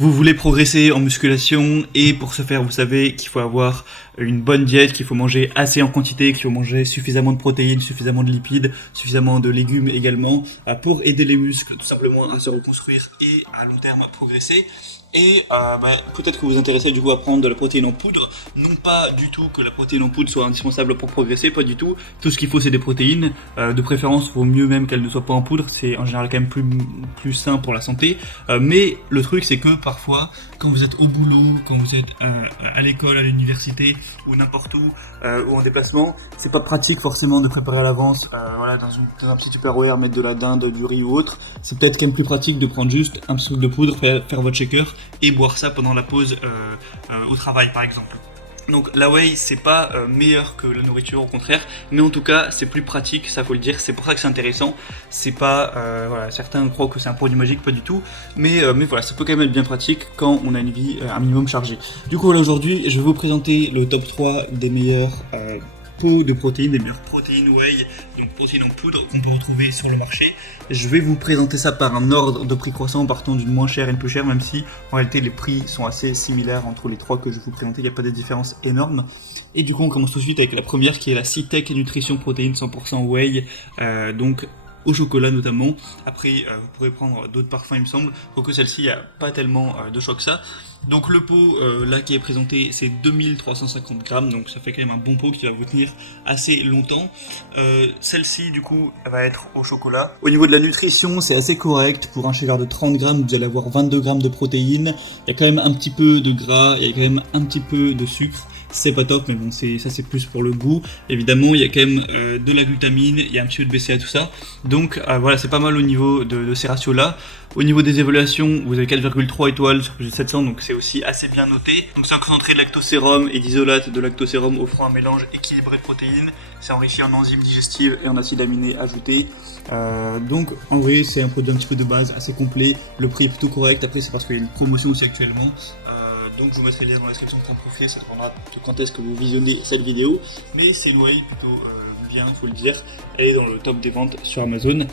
Vous voulez progresser en musculation et pour ce faire, vous savez qu'il faut avoir une bonne diète, qu'il faut manger assez en quantité, qu'il faut manger suffisamment de protéines, suffisamment de lipides, suffisamment de légumes également pour aider les muscles tout simplement à se reconstruire et à long terme à progresser. Et peut-être que vous vous intéressez du coup à prendre de la protéine en poudre. Non pas du tout que la protéine en poudre soit indispensable pour progresser, pas du tout. Tout ce qu'il faut c'est des protéines. De préférence, vaut mieux même qu'elles ne soient pas en poudre. C'est en général quand même plus sain pour la santé. Mais le truc c'est que parfois, quand vous êtes au boulot, quand vous êtes à l'école, à l'université ou n'importe où, ou en déplacement, c'est pas pratique forcément de préparer à l'avance, dans un petit Tupperware, mettre de la dinde, du riz ou autre. C'est peut-être quand même plus pratique de prendre juste un petit truc de poudre, faire votre shaker et boire ça pendant la pause au travail par exemple. Donc la whey c'est pas meilleur que la nourriture, au contraire, mais en tout cas c'est plus pratique, ça faut le dire, c'est pour ça que c'est intéressant. C'est pas, certains croient que c'est un produit magique, pas du tout, mais voilà, ça peut quand même être bien pratique quand on a une vie un minimum chargée. Du coup voilà, aujourd'hui je vais vous présenter le top 3 des meilleurs pots de protéines, des meilleures protéines whey, donc protéines en poudre qu'on peut retrouver sur le marché. Je vais vous présenter ça par un ordre de prix croissant, partant d'une moins chère et une plus chère, même si en réalité les prix sont assez similaires entre les trois que je vais vous présenter, il n'y a pas de différence énorme. Et du coup on commence tout de suite avec la première qui est la Cytec Nutrition Protéines 100% whey, donc au chocolat notamment. Après vous pourrez prendre d'autres parfums il me semble, quoique celle-ci il n'y a pas tellement de choix que ça. Donc le pot là qui est présenté c'est 2350 grammes, donc ça fait quand même un bon pot qui va vous tenir assez longtemps. Celle-ci du coup elle va être au chocolat. Au niveau de la nutrition c'est assez correct, pour un shaker de 30 grammes vous allez avoir 22 grammes de protéines, il y a quand même un petit peu de gras, il y a quand même un petit peu de sucre. C'est pas top, mais bon, ça c'est plus pour le goût. Évidemment, il y a quand même de la glutamine, il y a un petit peu de BCA, tout ça. Donc voilà, c'est pas mal au niveau de ces ratios-là. Au niveau des évaluations, vous avez 4,3 étoiles sur plus de 700, donc c'est aussi assez bien noté. Donc c'est un concentré de lactosérum et d'isolate de lactosérum offrant un mélange équilibré de protéines. C'est enrichi en enzymes digestives et en acides aminés ajoutés. Donc en vrai, c'est un produit un petit peu de base, assez complet. Le prix est plutôt correct. Après, c'est parce qu'il y a une promotion aussi actuellement. Donc je vous mettrai le lien dans la description pour en profiter, ça dépendra de quand est-ce que vous visionnez cette vidéo. Mais c'est une whey plutôt bien, faut le dire. Elle est dans le top des ventes sur Amazon.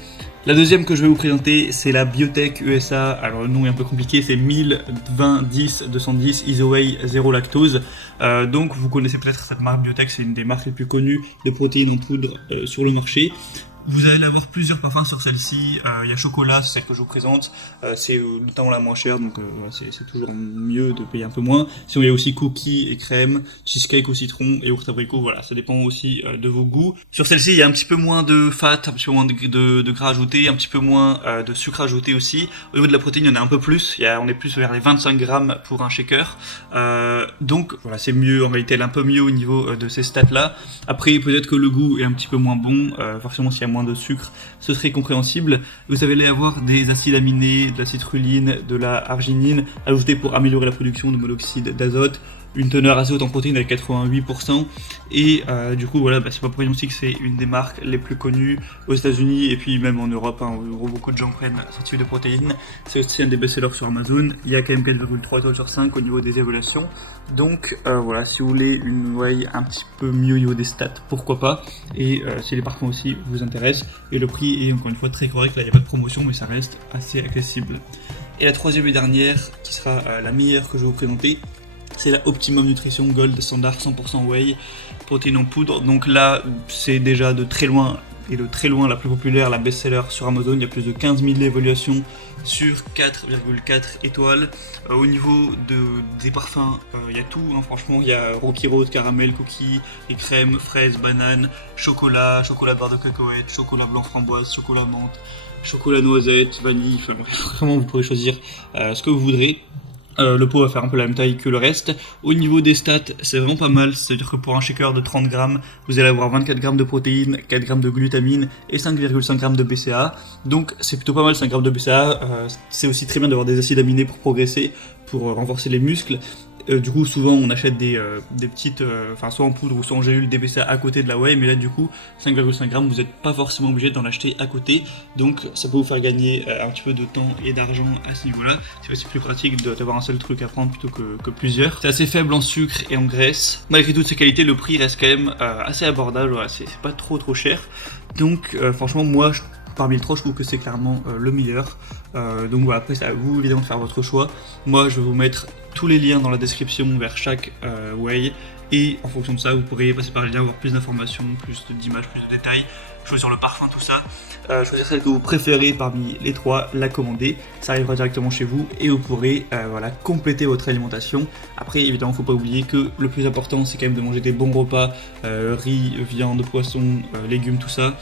La deuxième que je vais vous présenter, c'est la Biotech USA. Alors le nom est un peu compliqué, c'est 1020-10-210 IsoWhey 0 lactose. Donc vous connaissez peut-être cette marque Biotech, c'est une des marques les plus connues des protéines en poudre sur le marché. Vous allez avoir plusieurs parfums sur celle-ci. Il y a chocolat, c'est celle que je vous présente. C'est notamment la moins chère, donc c'est toujours mieux de payer un peu moins. Sinon, il y a aussi cookies et crème, cheesecake au citron et yaourt abricot. Voilà, ça dépend aussi de vos goûts. Sur celle-ci, il y a un petit peu moins de fat, un petit peu moins de gras ajouté, un petit peu moins de sucre ajouté aussi. Au niveau de la protéine, il y en a un peu plus. On est plus vers les 25 grammes pour un shaker. Donc voilà, c'est mieux en réalité, elle est un peu mieux au niveau de ces stats-là. Après, peut-être que le goût est un petit peu moins bon. Forcément, s'il y a moins de sucre, ce serait compréhensible. Vous allez avoir des acides aminés, de la citrulline, de la arginine ajoutés pour améliorer la production de monoxyde d'azote, une teneur assez haute en protéines avec 88%, et du coup voilà, c'est pas pour rien aussi que c'est une des marques les plus connues aux États-Unis et puis même en Europe, où beaucoup de gens prennent ce type de protéines. C'est aussi un des best-sellers sur Amazon. Il y a quand même 4,3 étoiles sur 5 au niveau des évaluations. Donc voilà, si vous voulez une whey un petit peu mieux au niveau des stats, pourquoi pas. Et si les parfums aussi vous intéressent, et le prix est encore une fois très correct, là il n'y a pas de promotion mais ça reste assez accessible. Et la troisième et dernière, qui sera la meilleure que je vais vous présenter, c'est la Optimum Nutrition Gold Standard 100% Whey, protéines en poudre. Donc là, c'est déjà de très loin la plus populaire, la best-seller sur Amazon. Il y a plus de 15 000 évaluations sur 4,4 étoiles. Au niveau des parfums, il y a tout, franchement. Il y a Rocky Road, caramel, cookie et crème, fraise, banane, chocolat barre de cacahuètes, chocolat blanc framboise, chocolat menthe, chocolat noisette, vanille. Enfin, vraiment, vous pourrez choisir ce que vous voudrez. Le pot va faire un peu la même taille que le reste. Au niveau des stats, c'est vraiment pas mal. C'est-à-dire que pour un shaker de 30 grammes, vous allez avoir 24 grammes de protéines, 4 grammes de glutamine et 5,5 grammes de BCA. Donc c'est plutôt pas mal, 5 grammes de BCA. C'est aussi très bien d'avoir des acides aminés pour progresser, pour renforcer les muscles. Du coup, souvent on achète des petites, soit en poudre ou soit en gélule, des BCA à côté de la whey, mais là du coup 5,5 grammes, vous n'êtes pas forcément obligé d'en acheter à côté, donc ça peut vous faire gagner un petit peu de temps et d'argent à ce niveau-là. C'est aussi plus pratique d'avoir un seul truc à prendre plutôt que plusieurs. C'est assez faible en sucre et en graisse. Malgré toutes ces qualités, le prix reste quand même assez abordable, voilà, c'est pas trop cher. Donc franchement, moi parmi les trois, je trouve que c'est clairement le meilleur. Donc voilà, après c'est à vous évidemment de faire votre choix. Moi je vais vous mettre tous les liens dans la description vers chaque whey, et en fonction de ça vous pourrez passer par les liens, avoir plus d'informations, plus d'images, plus de détails, choisir le parfum, tout ça. Choisir celle que vous préférez parmi les trois, la commander, ça arrivera directement chez vous et vous pourrez voilà, compléter votre alimentation. Après évidemment il ne faut pas oublier que le plus important c'est quand même de manger des bons repas, riz, viande, poisson, légumes, tout ça.